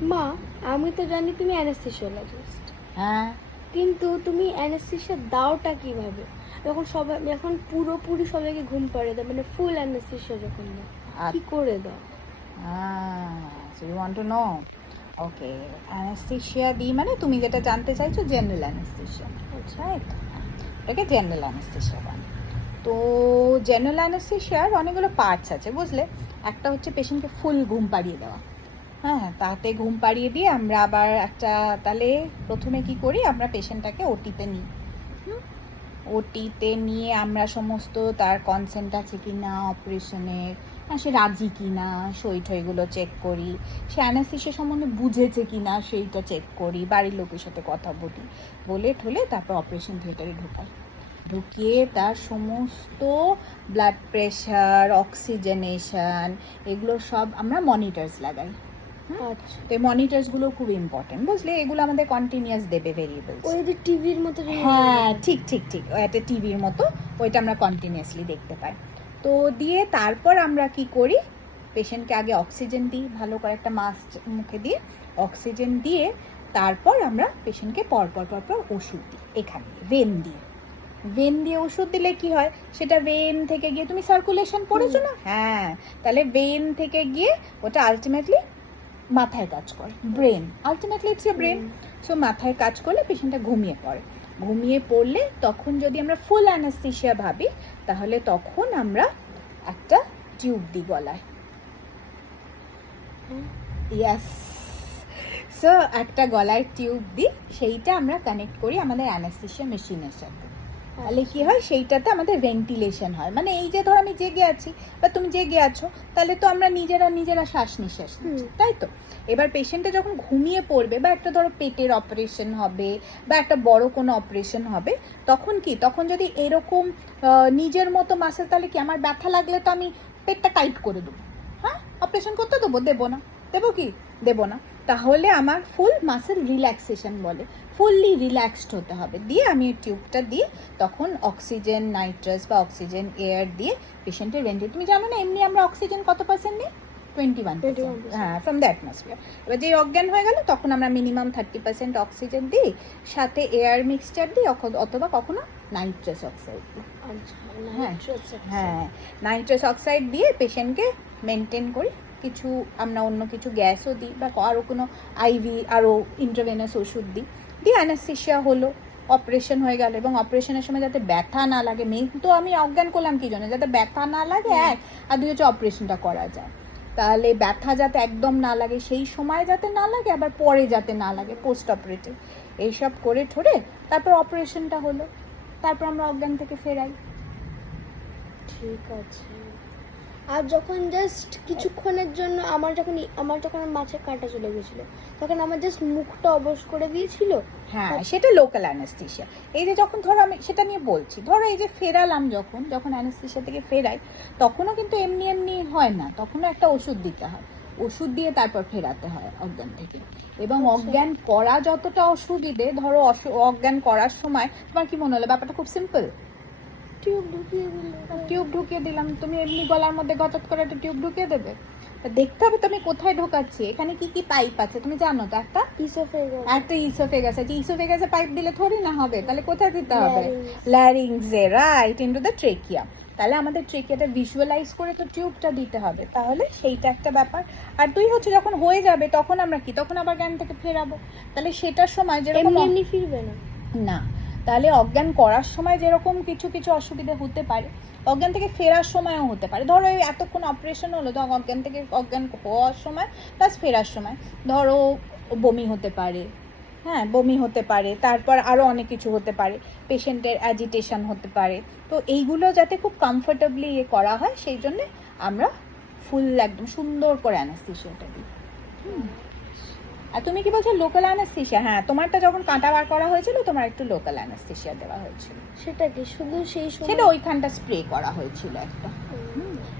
মা, আমি তো জানি তুমি অ্যানেস্থেসিওলজিস্ট, হ্যাঁ, কিন্তু তুমি অ্যানেস্থেসিয়া দাওটা কিভাবে? যখন সবাই, এখন পুরোপুরি সবাইকে ঘুম পাড়িয়ে দাও, মানে ফুল অ্যানেস্থেসিয়া যখন দাও, কি করে দাও? So you want to know? Okay, anaesthesia দিই মানে তুমি যেটা জানতে চাইছো জেনারেল অ্যানেস্থেশিয়া, আচ্ছা। রাইট? এটাকে জেনারেল অ্যানেস্থেশিয়া বলে। তো জেনারেল অ্যানেস্থেশিয়ার অনেকগুলো পার্টস আছে, বুঝলে? একটা হচ্ছে পেশেন্টকে ফুল ঘুম পাড়িয়ে দেওয়া। হ্যাঁ, তাতে ঘুম পাড়িয়ে দিয়ে আমরা আবার একটা, তাহলে প্রথমে কি করি, আমরা পেশেন্টটাকে ওটিতে নিই। ওটিতে নিয়ে আমরা সমস্ত তার কনসেন্ট আছে কি না অপারেশনের, সে রাজি কি না, সই ঠইগুলো চেক করি, সে অ্যানাস্থেশিয়া সম্বন্ধে বুঝেছে কি না সেইটা চেক করি, বাড়ির লোকের সাথে কথা বলি, বলে ঠলে তারপর অপারেশন থিয়েটারে ঢোকাই। ঢুকিয়ে তার সমস্ত ব্লাড প্রেশার, অক্সিজেনেশন, এগুলো সব আমরা মনিটরস লাগাই। আচ্ছা, তো এই মনিটরসগুলো খুব ইম্পর্টেন্ট, বুঝলে? এগুলো আমাদের কন্টিনিউয়াস দেবে ভেরিয়েবলস। ওই যে টিভির মতো হ্যাঁ, ঠিক ঠিক ঠিক, একটা টিভির মতো, ওইটা আমরা কন্টিনিউয়াসলি দেখতে পাই। তো দিয়ে তারপর আমরা কি করি, পেশেন্টকে আগে অক্সিজেন দিই, ভালো করে একটা মাস্ক মুখে দিয়ে অক্সিজেন দিয়ে তারপর আমরা পেশেন্টকে পরপর পরপর ওষুধ দিই, এখানে ভেন দিয়ে। ভেন দিয়ে ওষুধ দিলে কি হয়, সেটা ভেন থেকে গিয়ে, তুমি সার্কুলেশন পড়েছো না? হ্যাঁ, তাহলে ভেন থেকে গিয়ে ওটা আলটিমেটলি মাথায় কাজ করে, brain, ultimately it's brain. So মাথায় কাজ করলে পেশেন্টটা ঘুমিয়ে পড়ে। ঘুমিয়ে পড়লে তখন যদি আমরা ফুল অ্যানাস্থেশিয়া ভাবি, তাহলে তখন আমরা একটা টিউব দিই গলায়। ইয়াস, সো একটা গলায় টিউব দিই, সেইটা আমরা কানেক্ট করি আমাদের অ্যানাস্থেশিয়া মেশিনের সাথে। তাহলে কি হয়, সেইটাতে আমাদের ভেন্টিলেশন হয়, মানে এই যে ধর আমি জেগে আছি বা তুমি জেগে আছো, তাহলে তো আমরা নিজেরা শ্বাস নিঃশ্বাস নিচ্ছি, তাই তো? এবার পেশেন্টটা যখন ঘুমিয়ে পড়বে বা একটা ধরো পেটের অপারেশন হবে বা একটা বড় কোনো অপারেশন হবে, তখন কি, তখন যদি এরকম নিজের মতো মাসেল, তাহলে কি আমার ব্যথা লাগলে তো আমি পেটটা টাইট করে দেবো, হ্যাঁ, অপারেশন করতে দেবো? দেবো না। দেবো কি? দেবো না। তাহলে আমার ফুল মাসেল রিল্যাক্সেশন বলে, ফুললি রিল্যাক্সড হতে হবে, দিয়ে আমি টিউবটা দিয়ে তখন অক্সিজেন নাইট্রাস বা অক্সিজেন এয়ার দিয়ে পেশেন্টের ভেন্টিলেশন। তুমি জানো না এমনি আমরা অক্সিজেন কত পার্সেন্ট নিই? 21%, হ্যাঁ, ফ্রম দ্য অ্যাটমসফিয়ার। এবার যেই অজ্ঞান হয়ে গেল তখন আমরা মিনিমাম 30% অক্সিজেন দিই, সাথে এয়ার মিক্সচার দিই, অথবা কখনো নাইট্রাস অক্সাইড দিই। হ্যাঁ হ্যাঁ, নাইট্রাস অক্সাইড দিয়ে পেশেন্টকে মেনটেন করি। কিছু আমরা অন্য কিছু গ্যাসও দিই বা আরও কোনো আইভি আরও ইন্ট্রাভেনাস ওষুধ দিই, দিয়ে অ্যানাস্থেশিয়া হলো, অপারেশন হয়ে গেল। এবং অপারেশনের সময় যাতে ব্যথা না লাগে, মেন তো আমি অজ্ঞান করলাম কি জন্য, যাতে ব্যথা না লাগে এক, আর দুই হচ্ছে অপারেশনটা করা যায়। তাহলে ব্যথা যাতে একদম না লাগে, সেই সময় যাতে না লাগে, আবার পরে যাতে না লাগে, পোস্ট অপারেটিভ, এইসব করে ঠোরে তারপর অপারেশনটা হলো, তারপর আমরা অজ্ঞান থেকে ফেরাই। ঠিক আছে। আর যখন জাস্ট কিছুক্ষণের জন্য আমার যখন মাছের কাঁটা চলে গেছিল, তখন আমার জাস্ট মুখটা অবশ করে দিয়েছিল। হ্যাঁ, সেটা লোকাল অ্যানেস্থেশিয়া। এই যে যখন ধরো আমি সেটা নিয়ে বলছি, ধরো এই যে ফেরালাম, যখন অ্যানেস্থেশিয়া থেকে ফেরাই, তখনও কিন্তু এমনি এমনি হয় না, তখনও একটা ওষুধ দিতে হয়, ওষুধ দিয়ে তারপর ফেরাতে হয় অজ্ঞান থেকে। এবং অজ্ঞান করা যতটা অসুবিধে, ধরো অজ্ঞান করার সময় তোমার কি মনে হলো, ব্যাপারটা খুব সিম্পল। টিউব ঢুকিয়ে দিলাম, তুমি এমনি গলার মধ্যে গতত করে একটা টিউব ঢুকিয়ে দেবে? তা দেখতে হবে তুমি কোথায় ঢোকাচ্ছি, এখানে কি কি পাইপ আছে তুমি জানো তো? একটা ইসোফেগাস আছে, ইসোফেগাসে পাইপ দিলে থোড়ি না হবে, তাহলে কোথায় দিতে হবে? ল্যারিংসে, রাইট, ইনটু দ্য ট্রেকিয়া। তাহলে আমাদের ট্রেকিয়াটা ভিজুয়ালাইজ করে তো টিউবটা দিতে হবে, তাহলে সেইটা একটা ব্যাপার। আর দুই হচ্ছে যখন হয়ে যাবে তখন আমরা কি, তখন আবার জ্ঞান থেকে ফেরাবো, তাহলে সেটার সময় যেরকম এমনি ফিরবে না। না, তাহলে অজ্ঞান করার সময় যেরকম কিছু কিছু অসুবিধা হতে পারে, অজ্ঞান থেকে ফেরার সময়ও হতে পারে। ধরো এই এতক্ষণ অপারেশন হলো, তো অজ্ঞান হওয়ার সময় প্লাস ফেরার সময় ধরো বমি হতে পারে, হ্যাঁ, বমি হতে পারে, তারপর আরও অনেক কিছু হতে পারে, পেশেন্টের অ্যাজিটেশন হতে পারে। তো এইগুলো যাতে খুব কমফোর্টেবলি করা হয়, সেই জন্যে আমরা ফুল একদম সুন্দর করে অ্যানাস্থেশিয়াটা দিই। আর তুমি কি বলছো লোকাল অ্যানাস্থেশিয়া? হ্যাঁ, তোমারটা যখন কাঁটা বার করা হয়েছিল তোমার একটু লোকাল অ্যানাস্থেশিয়া দেওয়া হয়েছিল। সেটা কি শুধু সেই সময়? সেটা ওইখানটা স্প্রে করা হয়েছিল একটা।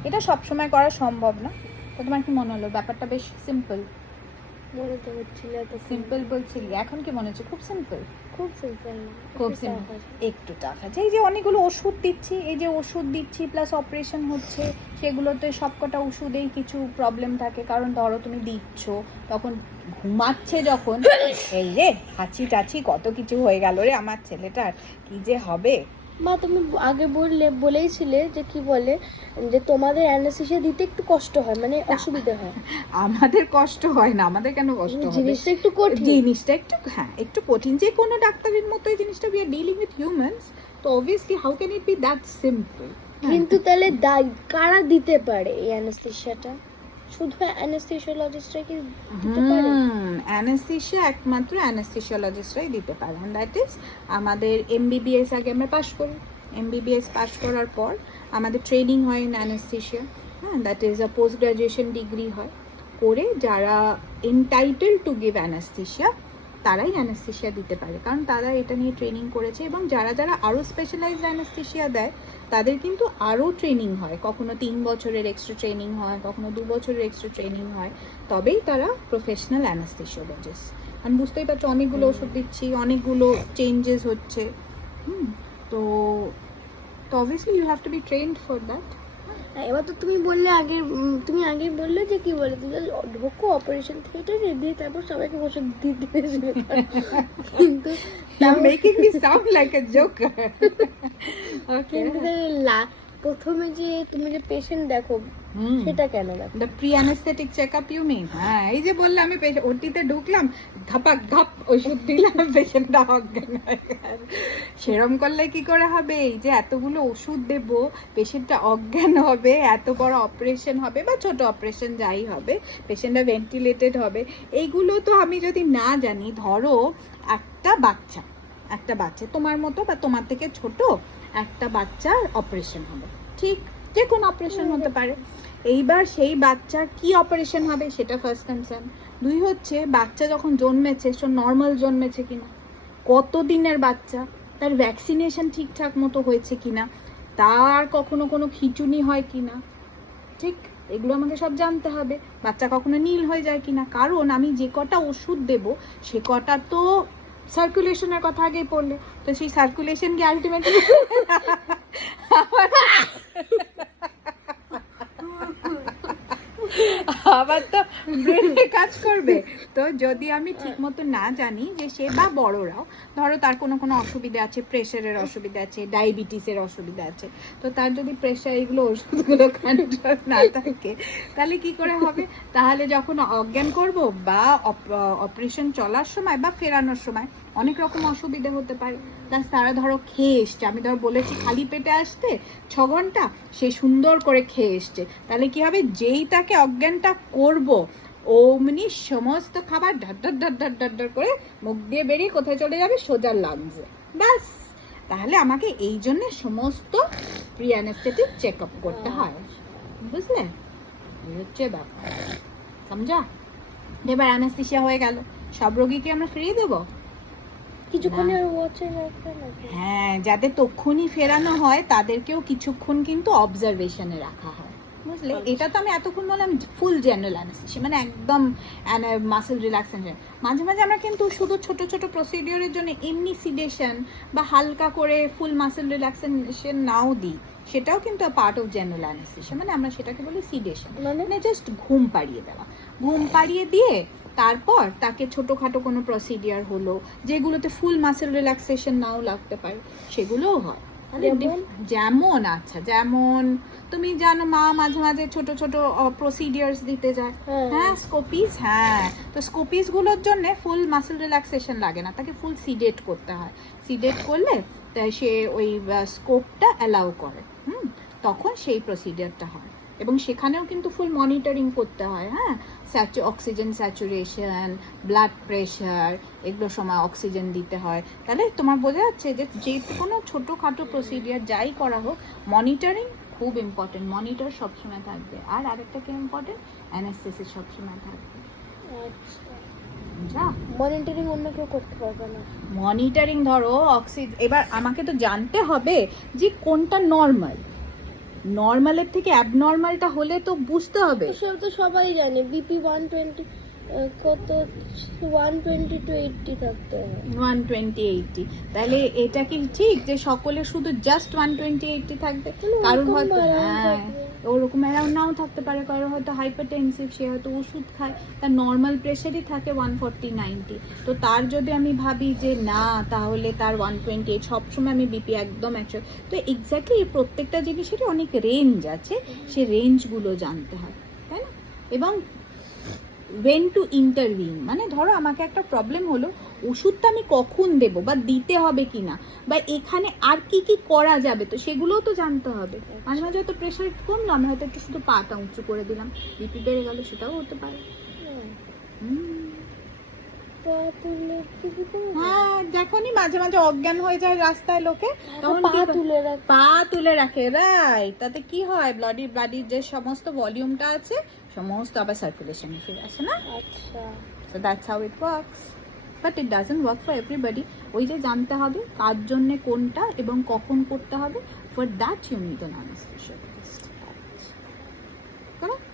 এটা সব সময় করা সম্ভব না। তো তোমার কি মনে হলো ব্যাপারটা বেশ সিম্পল? মনে তো হচ্ছিল এত সিম্পল বলছিলি, এখন কি মনে হচ্ছে খুব সিম্পল? খুব সিম্পল না, খুব একটু সিম্পল, tough আছে। একটু টাফ আছে। এই যে অনেকগুলো ওষুধ দিচ্ছি, এই যে ওষুধ দিচ্ছি প্লাস অপারেশন হচ্ছে, সেগুলোতে সবকটা ওষুধেই কিছু প্রবলেম থাকে। কারণ ধরো তুমি দিচ্ছ, তখন ঘুমাচ্ছে যখন, এই রে হাঁচি টাচি কত কিছু হয়ে গেল রে আমার ছেলেটার, কি যে হবে। মা তুমি আগে বলেইছিলে যে কি বলে যে তোমাদের অ্যানাস্থেসিয়া দিতে একটু কষ্ট হয়, মানে অসুবিধা হয়। আমাদের কষ্ট হয় না, আমাদের কেন কষ্ট হবে? জিনিসটা একটু কঠিন। জিনিসটা একটু, হ্যাঁ একটু কঠিন। যে কোনো ডাক্তারের মতোই জিনিসটা, we are dealing with humans, তো obviously how can it be that simple? কিন্তু তাহলে কারা দিতে পারে এই অ্যানাস্থেসিয়াটা? শুধু অ্যানাস্থেসিওলজিস্টরা কি দিতে পারে? অ্যানেস্থেসিয়া একমাত্র অ্যানেস্থেসিওলজিস্টরাই দিতে পারে, অ্যান্ড দ্যাট ইজ আমাদের এমবিবিএস আগে আমরা পাশ করি। এমবিবিএস পাশ করার পর আমাদের ট্রেনিং হয় ইন অ্যানেস্থেসিয়া, হ্যাঁ, that is a post graduation degree হয়। করে যারা এনটাইটেল টু গিভ অ্যানেস্থেসিয়া তারাই অ্যানেস্থেসিয়া দিতে পারে, কারণ তারা এটা নিয়ে ট্রেনিং করেছে। এবং যারা যারা আরও স্পেশালাইজড অ্যানেস্থেসিয়া দেয় তাদের কিন্তু আরও ট্রেনিং হয়, কখনো 3 বছরের এক্সট্রা ট্রেনিং হয়, কখনো 2 বছরের এক্সট্রা ট্রেনিং হয়, তবেই তারা প্রফেশনাল অ্যানেস্থেসিওলজিস্ট। আমি বুঝতেই পারছি অনেকগুলো ওষুধ দিচ্ছি, অনেকগুলো চেঞ্জেস হচ্ছে, তো obviously you have to be trained for that. এবার তো তুমি বললে তুমি আগে বললে যে কি বলে তুমি ঢোকো অপারেশন থিয়েটারে দিয়ে তারপর সবাইকে ওষুধ দিতে শুরু করো। কিন্তু You're making me sound like a joker. Okay. কিন্তু প্রথমে যে তুমি যে পেশেন্ট দেখো সেটা কেন দেখো? The pre-anesthetic checkup you mean? হ্যাঁ, এই যে বললাম আমি ওটিতে ঢুকলাম, ধাপাক ধাপ ওষুধ দিলাম, পেশেন্টটা অজ্ঞান হয়ে গেল। সেরম করলে কি করে হবে? এই যে এতগুলো ওষুধ দেব, পেশেন্টটা অজ্ঞান হবে, এত বড় অপারেশন হবে বা ছোট অপারেশন যাই হবে, পেশেন্টটা ভেন্টিলেটেড হবে, এইগুলো তো আমি যদি না জানি। ধরো একটা বাচ্চা তোমার মতো বা তোমার থেকে ছোট একটা বাচ্চার অপারেশন হবে, ঠিক, যে কোনো অপারেশন হতে পারে। এইবার সেই বাচ্চার কি অপারেশন হবে সেটা ফার্স্ট কনসার্ন। 2 হচ্ছে বাচ্চা যখন জন্মেছে সে নর্মাল জন্মেছে কিনা, কত দিনের বাচ্চা, তার ভ্যাকসিনেশন ঠিকঠাক মতো হয়েছে কিনা, তার কখনো কোনো খিঁচুনি হয় কিনা, ঠিক, এগুলো আমাকে সব জানতে হবে। বাচ্চা কখনো নীল হয়ে যায় কিনা, কারণ আমি যে কটা ওষুধ দেব সে কটা তো সার্কুলেশনের কথা আগেই পড়লে, তো সেই সার্কুলেশন কি আলটিমেটলি আবার তো ব্রেনে কাজ করবে। তো যদি আমি ঠিক মতো না জানি যে সে, বা বড়রাও ধরো তার কোনো অসুবিধা আছে, প্রেশারের অসুবিধা আছে, ডায়াবেটিসের অসুবিধা আছে, তো তার যদি প্রেশার এগুলো ওষুধগুলো কন্ট্রোল না থাকে তাহলে কি করে হবে? তাহলে যখন অজ্ঞান করব বা অপারেশন চলার সময় বা ফেরানোর সময় অনেক রকম অসুবিধা হতে পারে। প্লাস তারা ধরো খেয়ে এসছে, আমি ধরো বলেছি খালি পেটে আসতে 6 ঘন্টা, সে সুন্দর করে খেয়ে এসছে, তাহলে কি হবে? যেই তাকে অজ্ঞানটা করব অমনি সমস্ত খাবার ঢার করে মুখ দিয়ে বেরিয়ে কোথায় চলে যাবে? সোজা লাংসে, ব্যাস। তাহলে আমাকে এই জন্য সমস্ত প্রি অ্যানেস্থেটিক চেক আপ করতে হয়, বুঝলে? এই হচ্ছে ব্যাপার, সমঝা? এবার অ্যানেস্থেসিয়া হয়ে গেল, সব রোগীকে আমরা ফিরিয়ে দেবো? কিছুক্ষণের ওয়াচে রাখতে লাগে। হ্যাঁ, যাদের তক্ষুনি ফেরানো হয় তাদেরকেও কিছুক্ষণ কিন্তু অবজারভেশনে রাখা হয়, বুঝলে? এটা তো আমি এতক্ষণ বললাম ফুল জেনারেল অ্যানেস্থেসিয়া, মানে একদম মাসেল রিল্যাক্সেশন। মাঝে মাঝে আমরা কিন্তু শুধু ছোট ছোট প্রসিডিওরের জন্য এমনি সিডেশন বা হালকা করে ফুল মাসেল রিল্যাক্সেশন নাও দিই, সেটাও কিন্তু পার্ট অফ জেনারেল অ্যানেস্থেসিয়া, মানে আমরা সেটাকে বলি সিডেশন, মানে জাস্ট ঘুম পাড়িয়ে দেওয়া। ঘুম পাড়িয়ে দিয়ে তারপর তাকে ছোটোখাটো কোনো প্রসিডিওর হলো, যেগুলোতে ফুল মাসেল রিল্যাক্সেশন নাও লাগতে পারে, সেগুলোও হয়। যেমন আচ্ছা, যেমন তুমি জানো মা মাঝে মাঝে ছোট ছোট প্রসিডিওরস দিতে যায়, হ্যাঁ, স্কোপিস, হ্যাঁ, তো স্কোপিস গুলোর জন্য ফুল মাসেল রিল্যাক্সেশন লাগে না, তাকে ফুল সিডেট করতে হয়। সিডেট করলে তাই সে ওই স্কোপটা অ্যালাউ করে, তখন সেই প্রসিডিওরটা হয়। এবং সেখানেও কিন্তু ফুল মনিটরিং করতে হয়, হ্যাঁ, অক্সিজেন স্যাচুরেশন, ব্লাড প্রেশার, এগুলো সময় অক্সিজেন দিতে হয়। তাহলে তোমার বোঝা যাচ্ছে যে যে কোনো ছোটোখাটো প্রসিডিওর যাই করা হোক, মনিটরিং খুব ইম্পর্টেন্ট, মনিটর সবসময় থাকবে। আর আরেকটা কি ইম্পর্টেন্ট? অ্যানেস্থেসি সবসময় থাকবে। আচ্ছা, মনিটরিং অন্য কেউ করতে পারবে না। মনিটরিং ধরো এবার আমাকে তো জানতে হবে যে কোনটা নর্মালের থেকে অ্যাবনর্মালটা হলে তো বুঝতে হবে। সব তো সবাই জানে, বিপি 120 কত 120 to 80 থাকতে হবে। 120-80, তাহলে এটা কি ঠিক যে সকলে শুধু জাস্ট 120-80 থাকবে? কারণ ওরকম হয়তো around হ্যাঁ থাকবে। ওরকম অ্যারাউন্ড নাও থাকতে পারে, কারো হয়তো হাইপারটেনসিভ, সে হয়তো ওষুধ খায়, তার নর্মাল প্রেশারই থাকে 140-90। তো তার যদি আমি ভাবি যে না তাহলে তার 128 সবসময় আমি বিপি একদম 100, তো এক্স্যাক্টলি প্রত্যেকটা জিনিসেরই অনেক রেঞ্জ আছে, সে রেঞ্জগুলো জানতে হয়, তাই না? এবং when to intervene, মানে ধরো আমাকে একটা প্রবলেম হলো, ওষুধটা আমি কখন দেব বা দিতে হবে কিনা, বা এখানে আর কি কি করা যাবে, তো সেগুলোও তো জানতে হবে। মাঝে মাঝে হয়তো প্রেশার কমলো, আমি হয়তো একটু শুধু পাটা উঁচু করে দিলাম, বিপি বেড়ে গেল, সেটাও হতে পারে। পা তুলে কি করে? হ্যাঁ যখনই মাঝে মাঝে অজ্ঞান হয়ে যায় রাস্তায় লোকে, তখন পা কি করে? তুলে রাখ। পা তুলে রাখে, রাইট। তাতে কি হয়, ব্লাডির যে সমস্ত ভলিউমটা আছে সমস্ত আবার সার্কুলেশনে ফিরে আসে না? আচ্ছা, So that's how it works. But it doesn't work for everybody. ওই যে জানতে হবে কার জন্য কোনটা এবং কখন করতে হবে, for that you need an anesthesiologist. Correct?